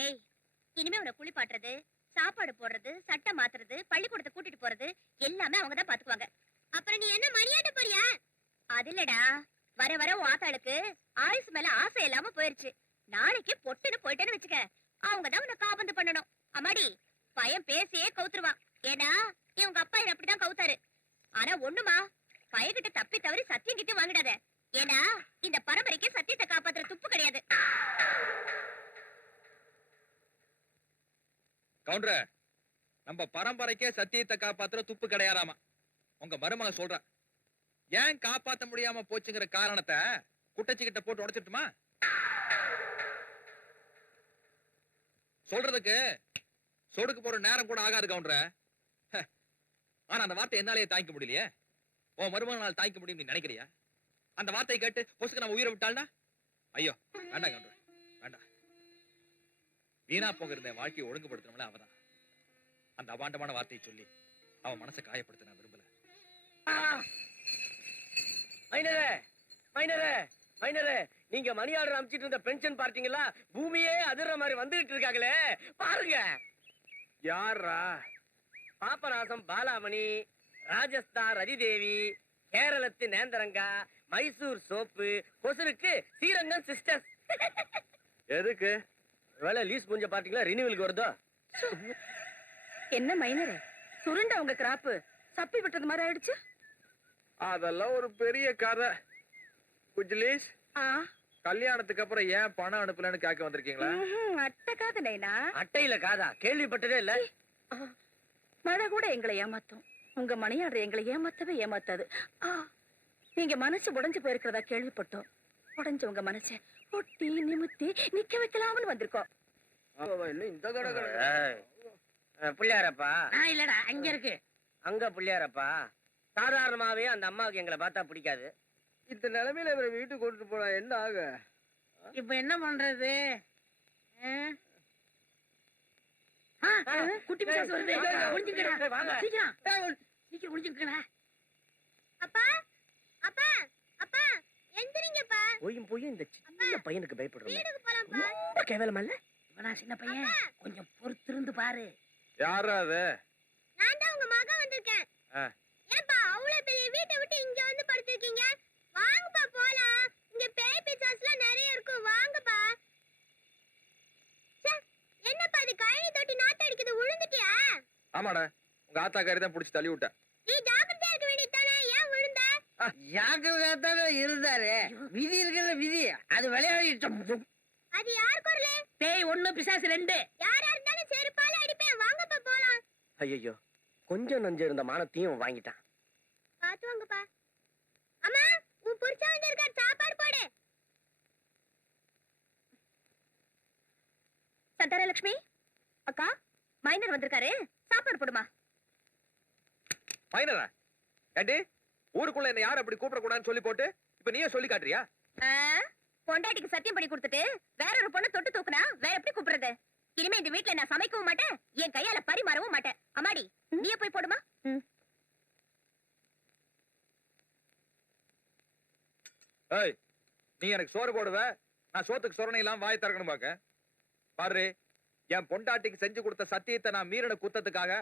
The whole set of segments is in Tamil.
ஏய், இனிமே உன்னை குளிப்பாட்டுறது, சாப்பாடு போடுறது, சட்டை மாத்துறது, பள்ளிக்கூடத்தை கூட்டிட்டு போறது எல்லாமே அவங்க தான் பாத்துக்குவாங்க. அப்புறம் நீ என்ன மணியாட்ட போறியா? அது இல்லடா, வர வர உன் ஆத்தாளுக்கு ஆயுசு மேல ஆசை இல்லாம போயிருச்சு. நாளைக்கு பொட்டுன்னு போயிட்டேன்னு வச்சுக்க, அவங்க தான் உன்னை காபந்து பண்ணணும். அம்மாடி, பையன் பேசியே கவுத்துருவான். ஏன்னா இவங்க அப்பா என்ன அப்படிதான் கவுத்தாரு. ஆனா ஒண்ணுமா, பையன்கிட்ட தப்பி தவறி சத்தியம் கிட்ட வாங்கிடாத. ஏன்னா இந்த பரம்பரைக்கு சத்தியத்தை காப்பாத்துற துப்பு கிடையாது. கவுண்டர், நம்ம பரம்பரைக்கே சத்தியத்தை காப்பாத்துற துப்பு கிடையாதாமா. உங்க மருமக சொல்ற, ஏன் காப்பாத்த முடியாம போச்சுங்கிற காரணத்தை குட்டச்சிக்கிட்ட போட்டு உடைச்சிட்டுமா? சொல்றதுக்கு சொடுக்கு போற நேரம் கூட ஆகாது கவுண்டர். ஆனா அந்த வார்த்தை என்னாலேயே தாங்கிக்க முடியலையே. உன் மருமகனால் தாங்கிக்க முடியும் நீ நினைக்கிறியா? அந்த வார்த்தையை கேட்டு பொசுக்கு நம்ம உயிரை விட்டாள்னா ஐயோ வேண்டாம் கவுண்டர், வேண்டாம். வீணா போக இருந்த வாழ்க்கையை ஒழுங்குபடுத்தணும்ல அவதான். அந்த அபாண்டமான வார்த்தையை சொல்லி அவன் மனசை காயப்படுத்த நான் விரும்பல. மைனரே, மைனரே, மைனரே, நீங்க மணி ஆர்டர் அமைச்சிட்டு இருந்த பென்ஷன் பார்த்தீங்களா? பூமியே அதிர்ற மாதிரி வந்துகிட்டு இருக்காங்களே, பாருங்க. யாரா? பாப்பநாசம் பாலாமணி, ராஜஸ்தான் ரதிதேவி, கேரளத்து நேந்தரங்கா, மைசூர் சோப்பு, கொசுருக்கு ஸ்ரீரங்கம் சிஸ்டர்ஸ். எதுக்கு? வேலை லீஸ் முடிஞ்ச பாத்தீங்களா? ரினிவலுக்கு வருதோ? என்ன மைனரே, சுருண்ட உங்க கிராப்பு சப்பி விட்டது மாதிரி ஆயிடுச்சு. அதெல்லாம் ஒரு பெரிய கதை. குஜ்லீஸ், கல்யாணத்துக்கு அப்புறம் ஏன் பணம் அனுப்பலன்னு கேட்க வந்திருக்கீங்களா? அட்டை காது நைனா. அட்டையில காதா? கேள்விப்பட்டதே இல்ல. மழை கூட எங்களை ஏமாத்தும், உங்க மணியாடுற எங்களை ஏமாத்தவே ஏமாத்தாது. நீங்க மனசு உடைஞ்சு போயிருக்கிறதா கேள்விப்பட்டோம். உடைஞ்ச உங்க மனசை ஒட்டி நிமித்தி நிக்க வைக்கலாம்னு வந்திருக்கோம். இந்த பிள்ளையாரப்பா இல்லடா, அங்க இருக்கு. அங்க பிள்ளையாரப்பா. சாதாரணமாவே அந்த அம்மாவுக்கு எங்களை பார்த்தா பிடிக்காது. இந்த நிலைமையில இவரை வீட்டுக்கு கொண்டுட்டு போனா என்ன ஆக? இப்ப என்ன பண்றது? குட்டி பிசாசு வருது, ஒளிஞ்சுக்கடா. வாங்க சீக்கிரம், சீக்கிரம் ஒளிஞ்சுக்கடா. அப்பா, அப்பா, அப்பா, எந்திரிங்கப்பா. போய் இந்த சின்ன பையனுக்கு பயப்படுறோம். வீட்டுக்கு போலாம்ப்பா. ரொம்ப கேவலமா இல்ல? இவனா சின்ன பையன், கொஞ்சம் பொறுத்திருந்து பாரு. யாரா அது? நான் தான் உங்க மகன் வந்திருக்கேன். ஏன்பா அவ்வளவு பெரிய வீட்டை விட்டு இங்க வந்து படுத்திருக்கீங்க? வாங்கப்பா போலாம். இங்க பேய் பிசாசுலாம் நிறைய இருக்கும், வாங்கப்பா. என்னப்பா இது கழனி தொட்டி நாட்டு அடிக்குது, விழுந்துட்டியா? ஆமாடா, உங்க ஆத்தாக்காரி தான் புடிச்சு தள்ளி விட்டேன். நீ ஜாக்கிரதையா இருக்க வேண்டியதானே, ஏன் விழுந்த? ஜாக்கிரதையா தானே இருந்தாரு. விதி இருக்கிற விதி, அது விளையாடிட்டோம். அது யார் குரலு? பேய் 1 பிசாசு 2. யாரா இருந்தாலும் செருப்பால அடிப்பேன், வாங்கப்பா போலாம். ஐயோ, கொஞ்சம் நஞ்சம் இருந்த மானத்தையும் வாங்கிட்டான். பாத்து வாங்கப்பா. அம்மா, உன் புருஷன் வந்திருக்கார், சாப்பாடு போடு. சந்தானலட்சுமி அக்கா, மைனர் வந்திருக்காரு, சாப்பாடு போடுமா. மைனரா? ஏண்டி ஊருக்குள்ள என்ன யாரும் அப்படி கூப்பிட கூடாதுன்னு சொல்லி போட்டு இப்ப நீயே சொல்லி காட்டுறியா? பொண்டாட்டிக்கு சத்தியம் பண்ணி கொடுத்துட்டு வேற ஒரு பொண்ணு தொட்டு தூக்குனா வேற எப்படி கூப்பிடுறது? இனிமே இந்த வீட்டுல நான் சமைக்கவும் மாட்டேன், என் கையால பரிமாறவும் மாட்டேன். அம்மாடி, நீயே போய் போடுமா. ஏய், நீ எனக்கு சோறு போடுவ, நான் சோத்துக்கு சொரணை இல்லாம வாய் திறக்கணும் பாக்க. பாரு, என் பொண்டாட்டிக்கு செஞ்சு கொடுத்த சத்தியத்தை நான் மீறின குத்தத்துக்காக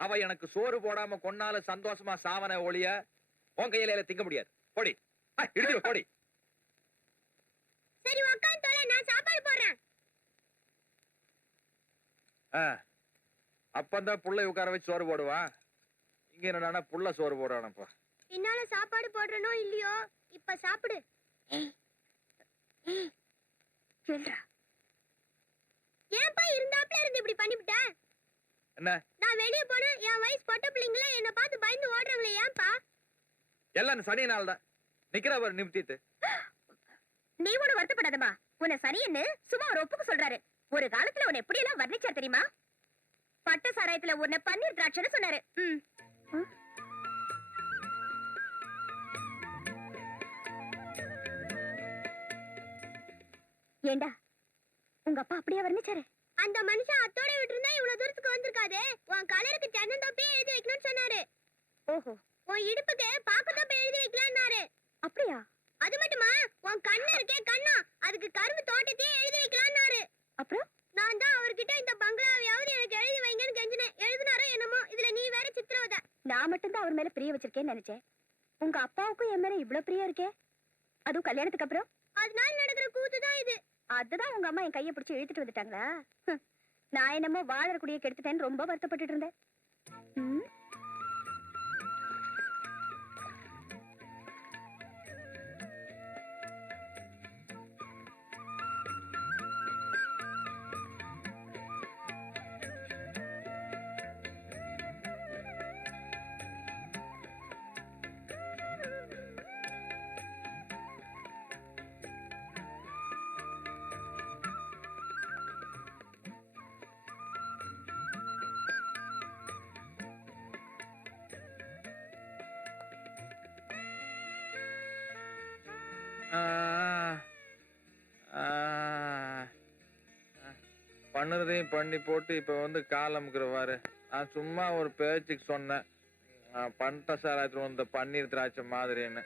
அவ எனக்கு சோறு போடாம கொன்னால சந்தோஷமா சாவன ஒளிய உன் கையில திங்க முடியாது. போடி, இடிச்சு போடி. சரி உட்கார்ந்து தொலை, நான் சாப்பாடு போடுறேன். அப்பந்தான் புள்ளை உட்கார வச்சு சோறு போடுவான். இங்க என்னடா புள்ள சோறு போடுவானப்பா. என்னால சாப்பாடு போடுறனோ இல்லையோ, இப்ப சாப்பிடு. ஏன்பா இருந்தாப்ல இருந்து இப்படி பண்ணிவிட்ட? என்ன? நான் வெளியே போன என் வயசு பொட்ட பிள்ளைங்கள என்ன பார்த்து பயந்து ஓடுறாங்களே, ஏன்பா? எல்லாம் சனி நாள் தான் நிக்கிறவர் நிமித்திட்டு. நீ ஒண்ணு வருத்தப்படாதமா, உன்னை சனின்னு சும்மா ஒரு ஒப்புக்கு சொல்றாரு. ஒரு காலத்துல உன்னை எப்படி எல்லாம் வர்ணிச்சார் தெரியுமா? பட்ட சாராயத்துல உன்னை பன்னீர் திராட்சைன்னு சொன்னாரு. ஏண்டா, உங்க அப்பா அப்படியே வர்ணிச்சாரு? அந்த மனுஷன் அத்தோட விட்டு இருந்தா இவ்வளவு தூரத்துக்கு வந்திருக்காது. உன் கலருக்கு தென்னந்தோப்பே எழுதி வைக்கணும்னு சொன்னாரு. ஓஹோ, உன் இடுப்புக்கு பாக்குத்தோப்பை எழுதி வைக்கலாம்னாரு. அப்படியா? அது மட்டுமா, உன் கண்ணு இருக்கே கண்ணா, அதுக்கு கரும்பு தோட்டத்தையே எழுதி வைக்கலாம்னாரு. அப்புறம் நான் தான் அவர் மேல பிரிய வச்சிருக்கேன்னு நினைச்சேன். உங்க அப்பாவுக்கும் என் மேல இவ்வளவு பிரியம் இருக்கே, அதுவும் கல்யாணத்துக்கு அப்புறம். அதனால நடக்கிற கூத்துதான் இது. அதுதான் உங்க அம்மா என் கையை பிடிச்சி இழுத்துட்டு வந்துட்டாங்களா? நான் என்னமோ வாழற குடியை கெடுத்துட்டேன்னு ரொம்ப வருத்தப்பட்டுட்டு இருந்தேன். பண்ணுறதையும் பண்ணி போட்டு இப்போ வந்து கால் அமுக்கிறவாரு. நான் சும்மா ஒரு பேச்சுக்கு சொன்னேன், பண்ணிட்ட சார் அது இந்த பன்னீர் திராட்சை மாதிரின்னு,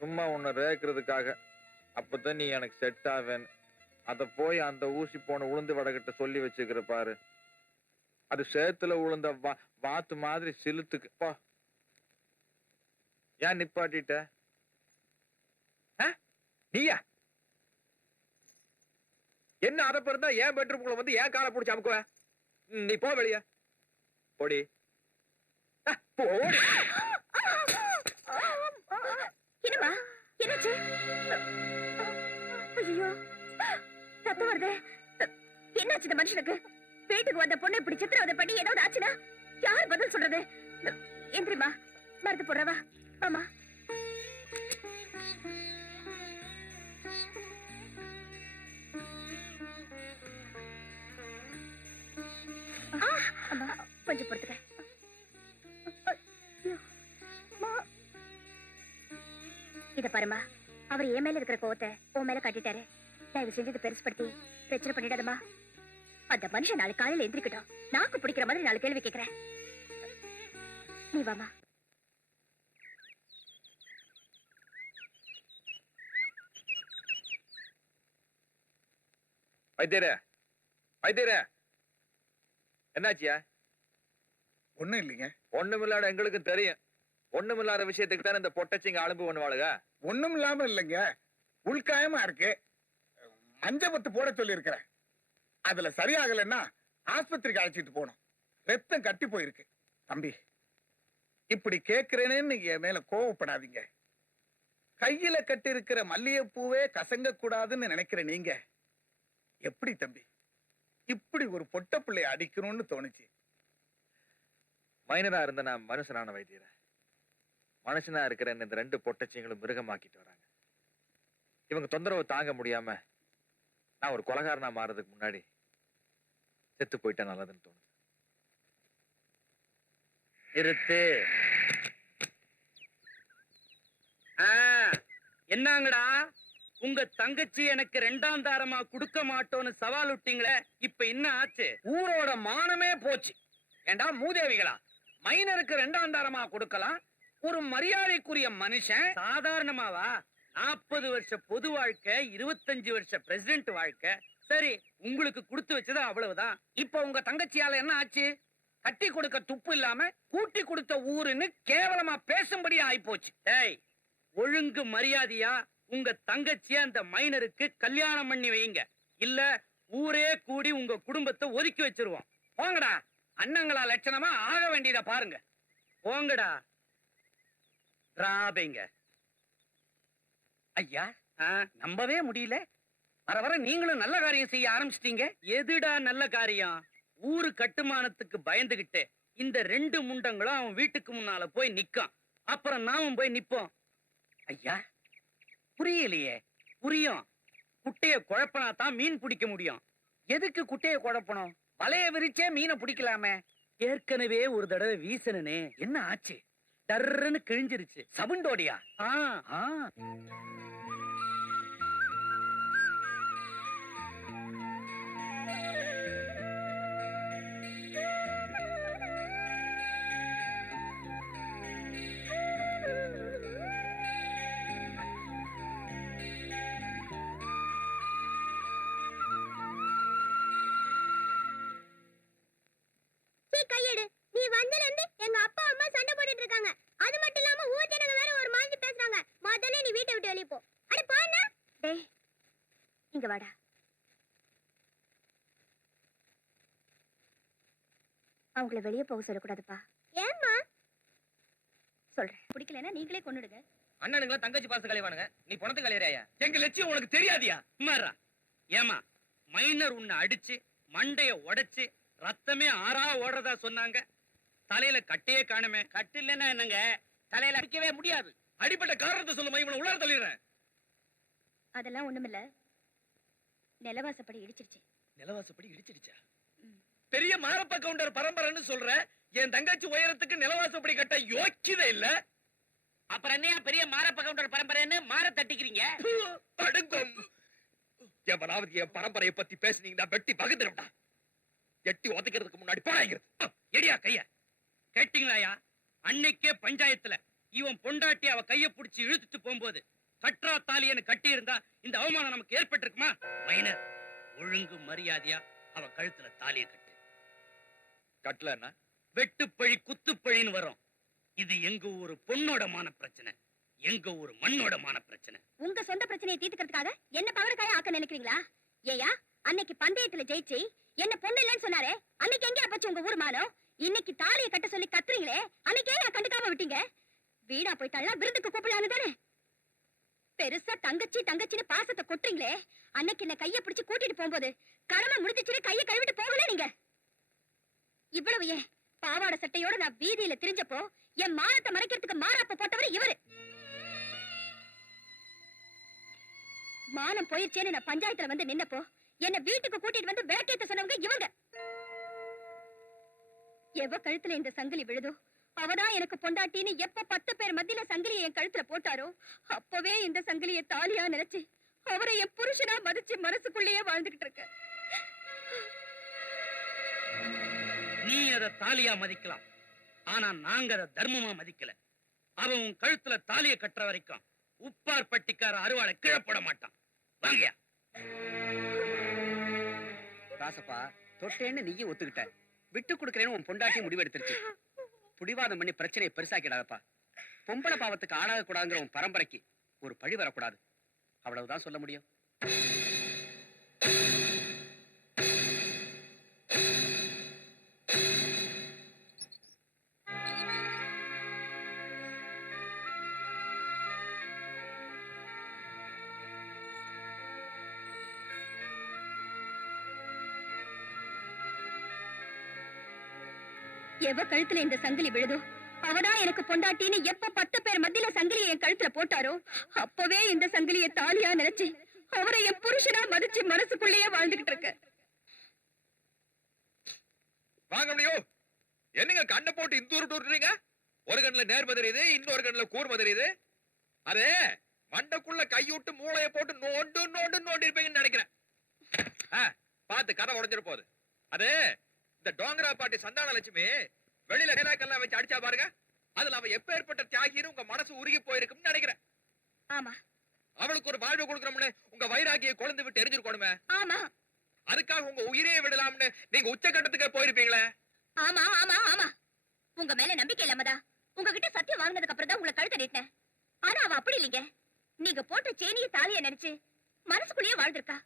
சும்மா உன்னை ரேக்கிறதுக்காக. அப்போதான் நீ எனக்கு செட் ஆவேன்னு அதை போய் அந்த ஊசி போன உளுந்து வடகிட்ட சொல்லி வச்சுக்கிற பாரு. அது சேத்துல உளுந்த வாத்து மாதிரி சிலுத்துக்கு. பா, ஏன் நிப்பாட்டிட்ட? நீயா என்ன அதை பிறந்தா ஏன் பெட்ரூம்குள்ள வந்து ஏன் காலை பிடிச்சி அமுக்குவ? நீ போ வெளிய. போடி போடி. என்னம்மா என்னாச்சு? ஐயோ சத்தம் வருது. என்னாச்சு இந்த மனுஷனுக்கு? வீட்டுக்கு வந்த பொண்ணு இப்படி சித்திரவதை பண்ணி ஏதாவது ஆச்சுன்னா யார் பதில் சொல்றது? எந்திரிமா, மருந்து போடுறவா. ஆமா கொஞ்சம் பொறுத்துக்க. இத பாருமா, அவர் என் மேல இருக்கிற கோவத்தை உன் மேல காட்டிட்டாரு. தயவு செஞ்சது பெருசுப்படுத்தி பிரச்சனை பண்ணிடாதமா. அந்த மனுஷன் நாளைக்கு காலையில எந்திரிக்கட்டும், நாக்கு பிடிக்கிற மாதிரி 4 கேள்வி கேட்கிறேன். நீ வாமா. வைத்தியரே, வைத்தியரே, என்னாச்சியா? ஒண்ணும் இல்லைங்க. ஒண்ணுமில்லாத எங்களுக்கு தெரியும். ஒண்ணுமில்லாத விஷயத்துக்கு தானே இந்த பொட்டச்சிங்க அலும்பு பண்ணுவாளுங்க. ஒண்ணும் இல்லாம இல்லைங்க, உள்காயமா இருக்கு. மஞ்சபத்து போட சொல்லி இருக்கிறேன். அதுல சரியாகலன்னா ஆஸ்பத்திரிக்கு அழைச்சிட்டு போகணும். ரத்தம் கட்டி போயிருக்கு. தம்பி, இப்படி கேட்கிறேன்னு என் மேல கோவப்படாதீங்க. கையில கட்டி இருக்கிற மல்லிகைப்பூவே கசங்க கூடாதுன்னு நினைக்கிற நீங்க எப்படி தம்பி இப்படி ஒரு பொட்ட பிள்ளைய அடிக்கணும்னு தோணுச்சு? மைனரா இருந்த நான் மனுஷனான வைத்தியர, மனுஷனா இருக்கிற இந்த 2 பொட்டச்சிங்களும் மிருகமாக்கிட்டு வராங்க. இவங்க தொந்தரவு தாங்க முடியாம நான் ஒரு கொலைகாரனா மாறதுக்கு முன்னாடி செத்து போயிட்டா நல்லதுன்னு தோணுது. இருத்து. என்னங்கடா, உங்க தங்கச்சி எனக்கு 2ஆம் தாரமா கொடுக்க மாட்டோன்னு சவால் விட்டீங்களே, இப்ப என்ன ஆச்சு? ஊரோட மானமே போச்சு. ஏண்டா மூதேவிகளா, மைனருக்கு 2ஆம் தாரமா கொடுக்கலாம்? ஒரு மரியாதைக்குரிய மனுஷன் சாதாரணமாவா? 40 வருஷ பொது வாழ்க்கை, 25 வருஷ பிரசிடென்ட் வாழ்க்கை. சரி, உங்களுக்கு கொடுத்து வச்சது அவ்வளவுதான். இப்ப உங்க தங்கச்சியால என்ன ஆச்சு? கட்டி கொடுக்க துப்பு இல்லாம கூட்டி கொடுத்த ஊருன்னு கேவலமா பேசும்படி ஆயிப்போச்சு. டேய், ஒழுங்கு மரியாதையா உங்க தங்கச்சிய அந்த மைனருக்கு கல்யாணம் பண்ணி வைங்க. இல்ல ஊரே கூடி உங்க குடும்பத்தை ஒதுக்கி வச்சிருவோம். போங்கடா, அண்ணங்களா லட்சணமா ஆக வேண்டியத பாருங்க. போங்கடா ராபைங்க. ஐயா, நம்பவே முடியல. வர வர நீங்களும் நல்ல காரியம் செய்ய ஆரம்பிச்சிட்டீங்க. எதுடா நல்ல காரியம்? ஊரு கட்டுமானத்துக்கு பயந்துகிட்டு இந்த 2 முண்டங்களும் அவன் வீட்டுக்கு முன்னால போய் நிக்கும். அப்புறம் நாமும் போய் நிப்போம். ஐயா, புரியலையே. புரியும். குட்டைய குழப்பனா தான் மீன் பிடிக்க முடியும். எதுக்கு குட்டைய குழப்பணும்? வலைய விரிச்சே மீனை பிடிக்கலாமே. ஏற்கனவே ஒரு தடவை வீசனே, என்ன ஆச்சு? டர்ன்னு கிழிஞ்சிருச்சு. சவுண்டோடியா? கையெடு. நீ வந்தல இருந்து எங்க அப்பா அம்மா சண்டை இங்க வாடா. அவங்கள வெளியே போக சொல்லக்கூடாதுப்பா. ஏம்மா? சொல்றேன். பிடிக்கலன்னா நீங்களே கொன்னுடுங்க. அண்ணனுங்களா தங்கச்சி பாச கலைவானுங்க, நீ பணத்து கலையறியா? எங்க லட்சியம் உனக்கு தெரியாதியா? மாறா ஏமா மைனர் உன்னை அடிச்சு மண்டைய உடைச்சு ரத்தமே ஆறா ஓடுறதா சொன்னாங்க. தலையில கட்டையே காணுமே. கட்டு இல்லைன்னா என்னங்க, தலையில அடிக்கவே முடியாது. அடிப்பட்ட காரணத்தை சொல்லுமா, இவனை உள்ளார தள்ளிடுறேன். அதெல்லாம் ஒண்ணுமில்ல, நிலவாசப்படி இடிச்சிருச்சு. நிலவாசப்படி இடிச்சிடுச்சா? பெரிய மாரப்ப கவுண்டர் பரம்பரைன்னு சொல்ற, என் தங்கச்சி உயரத்துக்கு நிலவாசப்படி கட்ட யோக்கியதே இல்ல. அப்புறம் என்ன பெரிய மாரப்ப கவுண்டர் பரம்பரைன்னு மாற தட்டிக்கிறீங்க? அடங்கும். எவனாவது என் பரம்பரையை பத்தி பேசுனீங்கன்னா வெட்டி பகுந்துருடா. எட்டி உதைக்கிறதுக்கு முன்னாடி போறாங்க. எடியா கைய கேட்டீங்களாயா? அன்னைக்கே பஞ்சாயத்துல இவன் பொண்டாட்டி அவ கைய புடிச்சு இழுத்துட்டு போகும்போது கற்றா தாலியன்னு கட்டி இருந்தா இந்த அவமானம் நமக்கு ஏற்பட்டிருக்குமா? மைனர், ஒழுங்கு மரியாதையா அவ கழுத்துல தாலிய கட்டு. கட்டலன்னா வெட்டுப்பழி குத்துப்பழின்னு வரும். இது எங்க ஒரு பொண்ணோட மான பிரச்சனை, எங்க ஒரு மண்ணோட மான பிரச்சனை. உங்க சொந்த பிரச்சனையை தீர்த்துக்கிறதுக்காக என்ன பவரக்காய ஆக்க நினைக்கிறீங்களா? ஏயா, அன்னைக்கு பந்தயத்துல ஜெயிச்சு என்ன பொண்ணு இல்லைன்னு சொன்னாரே, அன்னைக்கு எங்க போச்சு உங்க ஊர் மானம்? இன்னைக்கு தாலியை கட்ட சொல்லி கத்துறீங்களே, அன்னைக்கே நான் கண்டுக்காம விட்டீங்க. வீணா போயிட்டாலாம் விருந்துக்கு கூப்பிடலான்னு தானே. பெருசா தங்கச்சி தங்கச்சின்னு பாசத்தை கொட்டுறீங்களே, அன்னைக்கு என்ன கைய பிடிச்சு கூட்டிட்டு போகும்போது கடமை முடிஞ்சிச்சுன்னு கையை கழுவிட்டு போகல நீங்க. இவ்வளவு ஏன் பாவாடை சட்டையோட நான் வீதியில திரிஞ்சப்போ என் மானத்தை மறைக்கிறதுக்கு மாறாப்ப போட்டவர் இவரு. மானம் போயிடுச்சேன்னு நான் பஞ்சாயத்துல வந்து நின்னப்போ என்ன வீட்டுக்கு கூட்டிட்டு வந்து விளக்கேத்த சொன்னவங்க இவங்க. எவ கழுத்துல இந்த சங்கிலி விழுதோ அவதான் எனக்கு பொண்டாட்டின்னு எப்ப 10 பேர் மத்தியில சங்கிலியை என் கழுத்துல போட்டாரோ அப்பவே இந்த சங்கிலியை தாலியா நினைச்சு அவரை என் புருஷனா மதிச்சு மனசுக்குள்ளேயே வாழ்ந்துகிட்டு இருக்க. நீ அதை தாலியா மதிக்கலாம், ஆனா நாங்க அதை தர்மமா மதிக்கல. அவன் உன் கழுத்துல தாலிய கட்டுற வரைக்கும் உப்பார் பட்டிக்கார அருவாளை கீழப்பட மாட்டான். வாங்கயா. ராசப்பா, தொட்டேன்னு நீயும் ஒத்துக்கிட்ட, விட்டு கொடுக்கறேன்னு உன் பொண்டாட்டி முடிவெடுத்துருச்சு. புடிவாதம் பண்ணி பிரச்சனையை பெருசாக்கிடாதப்பா. பொம்பளை பாவத்துக்கு ஆளாக கூடாதுங்கிற உன் பரம்பரைக்கு ஒரு பழி வரக்கூடாது. அவ்வளவுதான் சொல்ல முடியும். எவ கழுத்துல இந்த சங்கிலி விழுதோ அவதான் எனக்கு பொண்டாட்டின்னு எப்ப 10 பேர் மத்தியில சங்கிலியை என் கழுத்துல போட்டாரோ அப்பவே இந்த சங்கிலியை தாலியா நினைச்சு அவரை என் புருஷனா மதிச்சு மனசுக்குள்ளேயே வாழ்ந்துகிட்டு இருக்க. வாங்க முடியும். என்னங்க கண்ணை போட்டு இந்த ஊரு விட்டுறீங்க? ஒரு கண்ணுல நேர் மதுரையுது, இன்னொரு கண்ணுல கூர் மதுரையுது. அதே மண்டைக்குள்ள கையூட்டு மூளையை போட்டு நோண்டு நோண்டு நோண்டி இருப்பீங்கன்னு நினைக்கிறேன். பார்த்து கதை உடைஞ்சிட போகுது. அது இந்த டோங்கரா பாட்டி சந்தான லட்சுமி வெளியில நேராக்கெல்லாம் வச்சு அடிச்சா பாருங்க, அதுல அவ எப்பேற்பட்ட தியாகின்னு உங்க மனசு உருகி போயிருக்கும்னு நினைக்கிறேன். ஆமா, அவளுக்கு ஒரு வாழ்வு கொடுக்கணும்னு உங்க வைராகியை கொழுந்து விட்டு எரிஞ்சிருக்கணுமே. ஆமா, அதுக்காக உங்க உயிரையே விடலாம்னு நீங்க உச்சகட்டத்துக்கு போயிருப்பீங்களே. ஆமா ஆமா ஆமா, உங்க மேல நம்பிக்கை இல்லாமதா உங்ககிட்ட சத்தியம் வாங்கினதுக்கு அப்புறம் தான் உங்களை கழுத்த நீட்டினேன். ஆனா அவ அப்படி இல்லைங்க. நீங்க போட்ட சேனிய தாலிய நினைச்சு மனசுக்குள்ளேயே வாழ்ந்திருக்கா.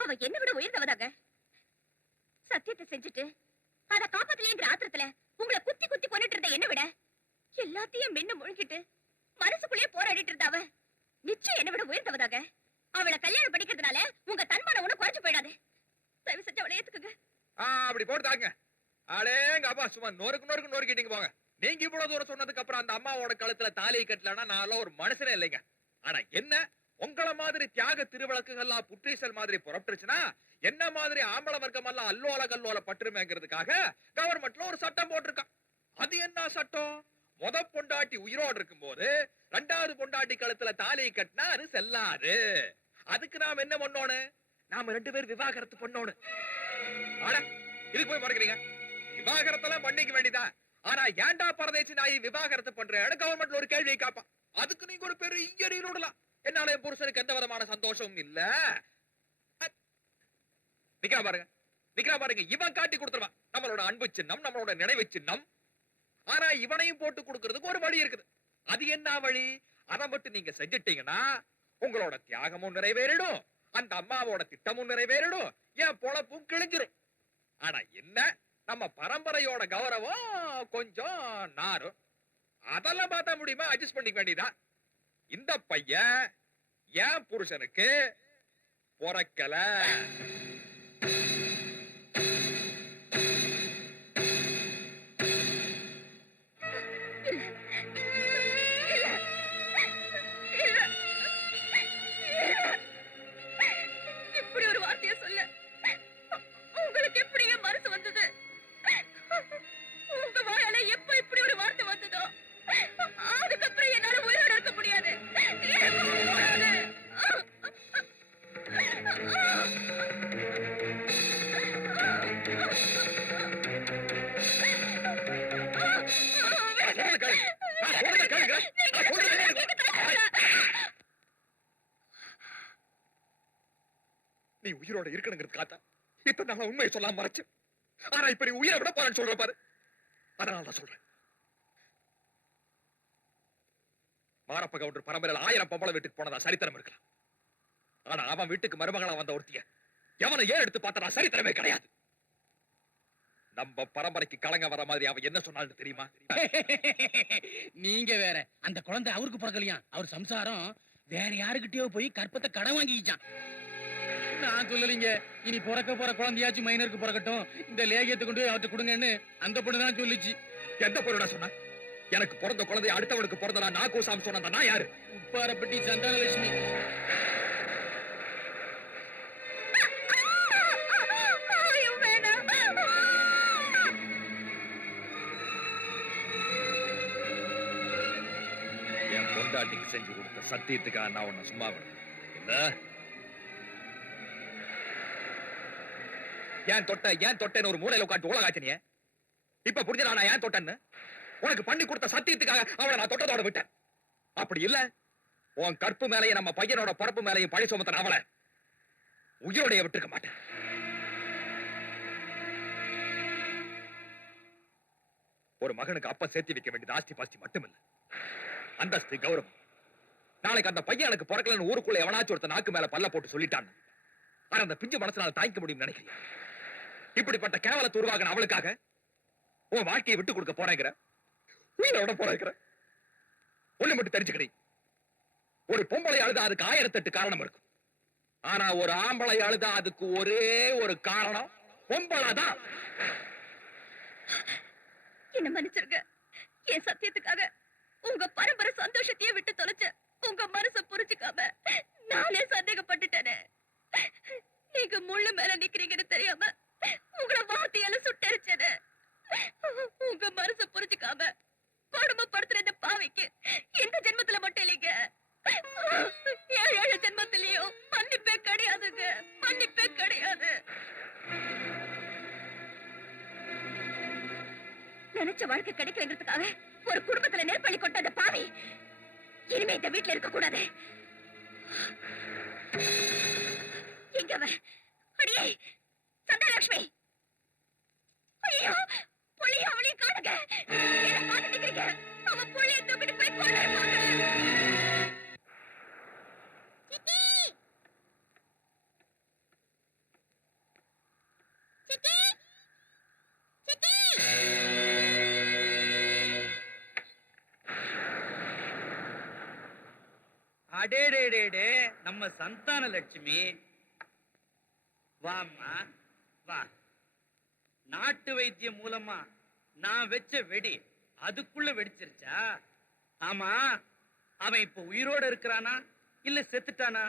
அவ என்ன விட உயர்ந்தவதாங்க. சத்தியத்தை செஞ்சுட்டு அத காப்பாத்தலையேங்கிற ஆத்திரத்துல உங்களை குத்தி குத்தி கொண்டுட்டு இருந்த என்ன விட எல்லாத்தையும் மென்னு முழுங்கிட்டு மனசுக்குள்ளேயே போராடிட்டு இருந்தாவ நிச்சயம் என்ன விட உயர்ந்தவதாக. அவளை கல்யாணம் படிக்கிறதுனால உங்க தன்மான ஒண்ணு குறைஞ்சு போயிடாது. தயவு செஞ்சு அவளை ஏத்துக்குங்க. அப்படி போட்டாங்க. ஆளேங்க அப்பா சும்மா நொறுக்கு நொறுக்கு நொறுக்கிட்டீங்க போங்க. நீங்க இவ்வளவு தூரம் சொன்னதுக்கு அப்புறம் அந்த அம்மாவோட கழுத்துல தாலியை கட்டலன்னா நான் ஒரு மனுஷனே இல்லைங்க. ஆனா என்ன உங்கள மாதிரி தியாக திருவிளக்குகள்லாம் புற்றீசல் மாதிரி புறப்பட்டுருச்சுன்னா என்ன மாதிரி ஆம்பள வர்க்கம் எல்லாம் அல்லோல கல்லோல பட்டுருமேங்கிறதுக்காக கவர்மெண்ட்ல ஒரு சட்டம் போட்டிருக்கான். அது என்ன சட்டம்? முத பொண்டாட்டி உயிரோடு இருக்கும் போது 2வது பொண்டாட்டி கழுத்துல தாலியை கட்டினா அது செல்லாது. அதுக்கு நாம என்ன பண்ணோன்னு, நாம 2 பேர் விவாகரத்து பண்ணோன்னு. ஆனா இதுக்கு போய் மறக்கிறீங்க. விவாகரத்தெல்லாம் பண்ணிக்க வேண்டியதான். ஆனா ஏன்டா பரதேசி நாய் விவாகரத்து பண்றேன்னு கவர்மெண்ட்ல ஒரு கேள்வியை கேட்பான். அதுக்கு நீங்க ஒரு பெரிய ரீல் விடலாம். என்னால என் புருஷனுக்கு எந்த விதமான சந்தோஷமும் இல்ல. விக்ரா பாருங்க, இவன் காட்டி கொடுத்துருவான் நம்மளோட அன்பு சின்னம், நம்மளோட நினைவு சின்னம். ஆனா இவனையும் போட்டு கொடுக்கறதுக்கு ஒரு வழி இருக்குது. அது என்ன வழி? அதை மட்டும் நீங்க செஞ்சிட்டீங்கன்னா உங்களோட தியாகமும் நிறைவேறிடும், அந்த அம்மாவோட திட்டமும் நிறைவேறிடும், என் பொழப்பும் கிழிஞ்சிரும். ஆனா என்ன, நம்ம பரம்பரையோட கௌரவம் கொஞ்சம் நாரும். அதெல்லாம் பார்த்தா முடியுமா, அட்ஜஸ்ட் பண்ணிக்க வேண்டியதா. இந்த பையன் என் புருஷனுக்கு பொறக்கல. இப்படி ஒரு வார்த்தையை சொல்ல உங்களுக்கு எப்படிங்க மனசு வந்தது? உங்க வாயால எப்ப இப்படி ஒரு வார்த்தை வந்ததோ அதுக்கப்புறம் என்னால உயிரோட இருக்க முடியாது. நீ உயிரோட இருக்கணுங்கிறதுக்காக இப்ப நான் உண்மையை சொல்லாம மறைச்சு, ஆனா இப்ப நீ உயிரை விட போறேன்னு சொல்ற பாரு. அதனாலதான் சொல்றேன். மாரப்ப கவுண்டர் பரம்பரையில் 1000 பொம்பளை வீட்டுக்கு போனதா சரித்திரம் இருக்கலாம். ஆனா அவன் வீட்டுக்கு மருமகளா வந்த ஒருத்திய எவனை ஏன் எடுத்து பார்த்தா சரித்திரமே கிடையாது. நம்ம பரம்பரைக்கு கலங்க வர மாதிரி அவன் என்ன சொன்னாலும் தெரியுமா? நீங்க வேற, அந்த குழந்தை அவருக்கு பிறக்கலையா, அவர் சம்சாரம் வேற யாருக்கிட்டயோ போய் கற்பத்தை கடன் வாங்கிச்சான். நான் சொல்லலீங்க, இனி பிறக்க போற குழந்தையாச்சும் மைனருக்கு பிறக்கட்டும், இந்த லேகியத்தை கொண்டு போய் அவர்கிட்ட கொடுங்கன்னு அந்த பொண்ணு தான் சொல்லிச்சு. எந்த பொருளா சொன்ன? எனக்கு பிறந்த குழந்தை அடுத்தவனுக்கு பிறந்தா நான் கூசாம சொன்ன நான் யாரு? உப்பாரப்பட்டி சந்தானலட்சுமி. என் பொண்டாட்டிக்கு செஞ்சு கொடுத்த சத்தியத்துக்காக நான் உன்னை சும்மா விடுறேன். ஏன் தொட்டேன்னு ஒரு மூலையில உட்காந்து உலகாச்சினிய இப்ப புரிஞ்சா நான் ஏன் தொட்டேன்னு? உனக்கு பண்ணி கொடுத்த சத்தியத்துக்காக அவளை நான் தொட்டதோட விட்டேன். அப்படி இல்ல, உன் கற்பு மேலையும் நம்ம பையனோட பரப்பு மேலையும் பழி சுமத்தன அவளை உயிரோடைய விட்டுருக்க மாட்டேன். ஒரு மகனுக்கு அப்ப சேர்த்து வைக்க வேண்டியது ஆஸ்தி பாஸ்தி மட்டுமில்ல, அந்தஸ்து, கௌரவம். நாளைக்கு அந்த பையன் எனக்கு பிறக்கலன்னு ஊருக்குள்ள எவனாச்சும் ஒருத்த நாக்கு மேல பல்ல போட்டு சொல்லிட்டான், ஆனா அந்த பிஞ்சு மனசனால தாங்கிக்க முடியும் நினைக்கிறேன். இப்படிப்பட்ட கேவலத்தை உருவாகின அவளுக்காக உன் வாழ்க்கையை விட்டு கொடுக்க போறேங்கிற, உயிரை விட போறேங்கிற. ஒண்ணு மட்டும் தெரிஞ்சுக்கிறேன், ஒரு பொம்பளை அழுதா அதுக்கு 1008 காரணம் இருக்கும். ஆனா ஒரு ஆம்பளை அழுதா அதுக்கு ஒரே ஒரு காரணம், பொம்பளை தான். என்ன மன்னிச்சிருங்க. என் சத்தியத்துக்காக உங்க பரம்பரை சந்தோஷத்தையே விட்டு தொலைச்ச உங்க மனச புரிஞ்சுக்காம நானே சந்தேகப்பட்டுட்டேனே. நீங்க முள்ளு மேல நிக்கிறீங்கன்னு தெரியாம உங்களை வார்த்தையால சுட்டரிச்சேனே. உங்க மனச புரிஞ்சுக்காம கொடுமைப்படுத்துற இந்த பாவிக்கு இந்த ஜென்மத்துல மட்டும் இல்லைங்க, 7 ஜென்மத்திலயும் மன்னிப்பே கிடையாதுங்க, மன்னிப்பே கிடையாது. நினைச்ச வாழ்க்கை கிடைக்கிறதுக்காக ஒரு குடும்பத்துல நெருப்பள்ளி கொட்ட அந்த பாவி இனிமே இந்த வீட்டுல இருக்க கூடாது. எங்க அவ? அடியே சந்தாலட்சுமி, ஐயோ புள்ளிய அவளையும் காணுங்க. என்ன பார்த்துட்டு இருக்கீங்க? அவன் புள்ளிய தூக்கிட்டு போய் கொண்டு போங்க. சித்தி சித்தி சித்தி. அடேடேடே, நம்ம சந்தான லட்சுமி வாம்மா வா. நாட்டு வைத்தியம் மூலமா நான் வச்ச வெடி அதுக்குள்ள வெடிச்சிருச்சா? ஆமா, அவன் இப்ப உயிரோட இருக்கிறானா இல்ல செத்துட்டானா?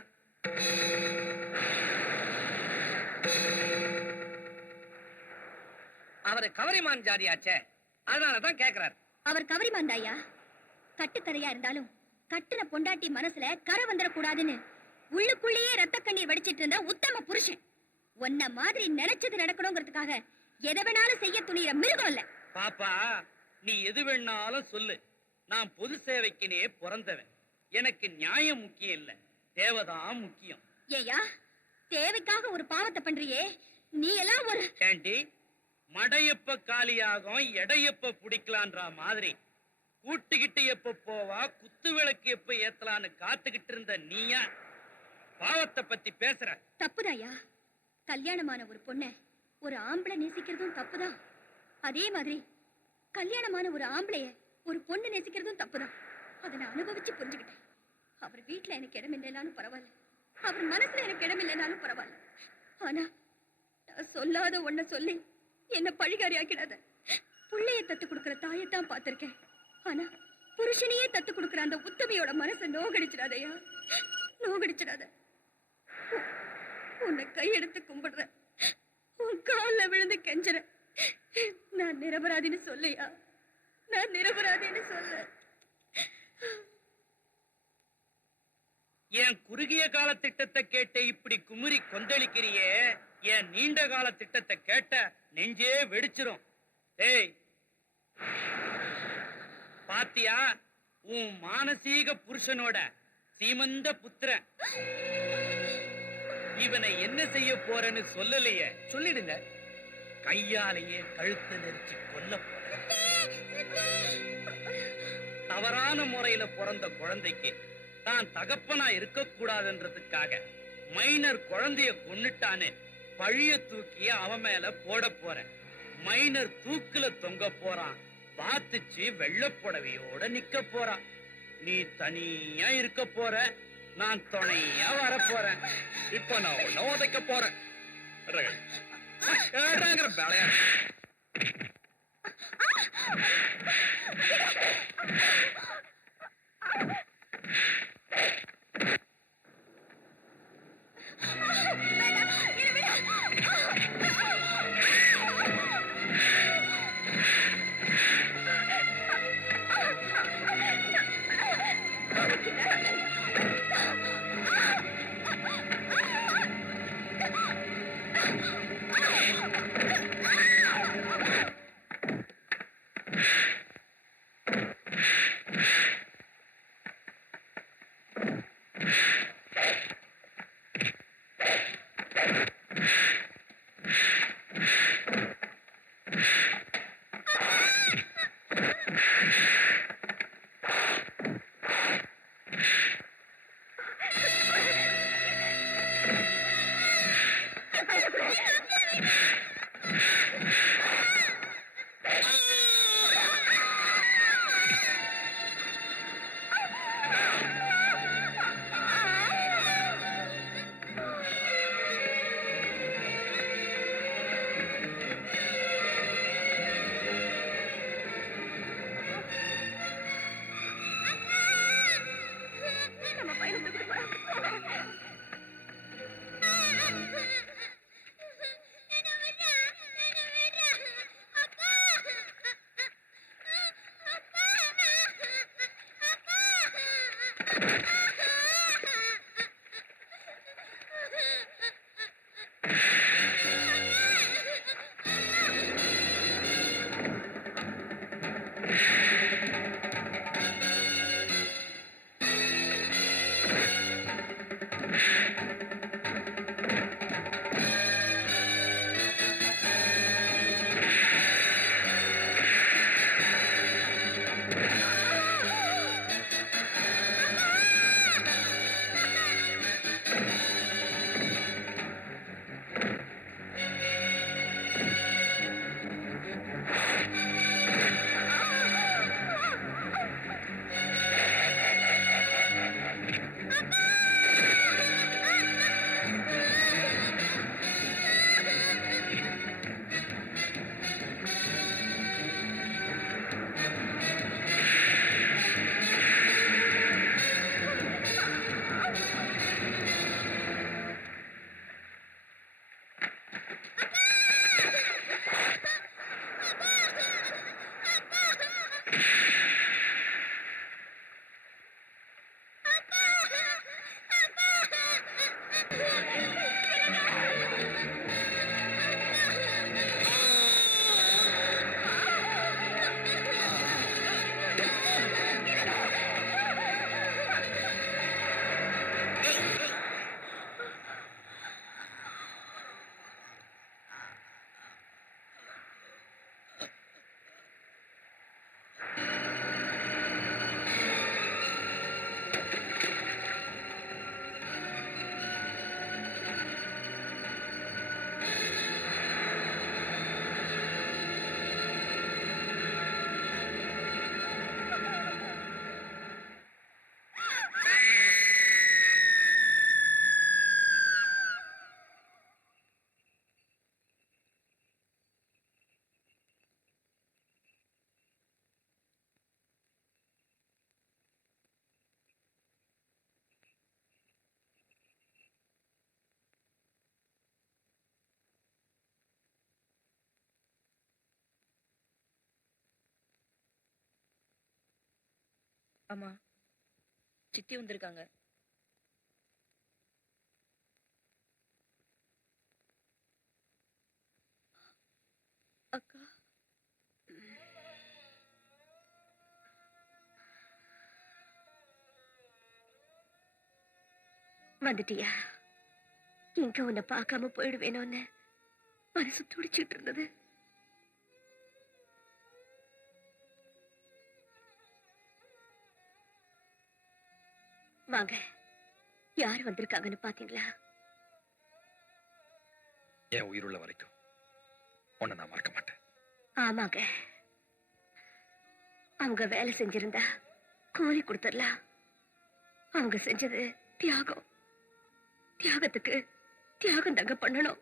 அவரு கவரிமான் ஜாதியாச்சே, அதனாலதான் கேக்குறாரு. அவர் கவரிமான் தாயா. கட்டுக்கதையா இருந்தாலும் கட்டுன பொண்டாட்டி மனசுல கரை வந்துடக்கூடாதுன்னு உள்ளுக்குள்ளேயே ரத்த கண்ணீர் வடிச்சிட்டு இருந்த உத்தம புருஷன். உன்ன மாதிரி நினைச்சது நடக்கணுங்கிறதுக்காக எதை வேணாலும் செய்ய துணிகிற மிருகம் இல்ல. பாப்பா, நீ எது வேணாலும் சொல்லு, நான் பொது சேவைக்குனே பிறந்தவன். எனக்கு நியாயம் முக்கியம் இல்ல, தேவைதான் முக்கியம். ஏயா, தேவைக்காக ஒரு பாவத்தை பண்றியே, நீ எல்லாம் ஒரு ஏண்டி மடையப்ப காலியாகும் எடையப்ப பிடிக்கலான்ற மாதிரி கூட்டுக்கிட்டு எப்ப போவா, குத்து விளக்கு எப்ப ஏத்தலான்னு காத்துக்கிட்டு இருந்த நீயா பாவத்தை பத்தி பேசுற. தப்புதாயா. கல்யாணமான ஒரு பொண்ணை ஒரு ஆம்பளை நேசிக்கிறதும் தப்புதான். அதே மாதிரி கல்யாணமான ஒரு ஆம்பளைய ஒரு பொண்ணு நேசிக்கிறதும் தப்புதான். அதை நான் அனுபவிச்சு புரிஞ்சுக்கிட்டேன். அவர் வீட்டுல எனக்கு இடம் இல்லைனாலும் பரவாயில்ல, அவர் மனசுல எனக்கு இடம் இல்லைனாலும் பரவாயில்ல. ஆனா நான் சொல்லாத ஒன்ன சொல்லி என்ன பழிகாரி ஆக்கிடாத. புள்ளைய தத்து கொடுக்கிற தாயத்தான் பார்த்திருக்கேன். ஆனா புருஷனையே தத்து கொடுக்கிற அந்த உத்தமையோட மனசை நோகடிச்சிடாதயா, நோகடிச்சிடாத. உன்னை கையெடுத்து கும்பிடுறேன், உன் கால்ல விழுந்து கெஞ்சுறேன். நான் நிரபராதின்னு சொல்லையா, நான் நிரபராதின்னு சொல்ல. என் குறுகிய கால திட்டத்தை கேட்ட இப்படி குமுறி கொந்தளிக்கிறியே, என் நீண்ட கால திட்டத்தை கேட்ட நெஞ்சே வெடிச்சிரும். ஏய் பாத்தியா, உன் மானசீக புருஷனோட சீமந்த புத்திரன். இவனை என்ன செய்ய போறேன்னு சொல்லலையே. சொல்லிடுங்க. கையாலேயே கழுத்து நெரிச்சு கொல்ல போற. தவறான முறையில பிறந்த குழந்தைக்கு தான் தகப்பனா இருக்க கூடாதுன்றதுக்காக மைனர் குழந்தைய கொன்னுட்டான்னு பழிய தூக்கி அவன் மேல போட போறேன். மைனர் தூக்குல தொங்க போறான். பாத்துச்சு வெள்ளப்புடவையோட நிக்க போறான். நீ தனியா இருக்க போற, நான் துணையா வர போறேன். இப்ப நான் உன்னை உதைக்க போறேன். வேலையா அம்மா சித்தி வந்திருக்காங்க. அக்கா வந்துட்டியா? எங்க உன்னை பார்க்காம போயிடுவேணும்னு மனசு துடிச்சிட்டு இருந்தது. வாங்க, யார் வந்திருக்காங்கன்னு பாத்தீங்களா? என் உயிருள்ள வரைக்கும் உன்னை நான் மறக்க மாட்டேன். ஆமாங்க, அவங்க வேலை செஞ்சிருந்தா கூலி கொடுத்துடலாம். அவங்க செஞ்சது தியாகம். தியாகத்துக்கு தியாகம் தாங்க பண்ணணும்.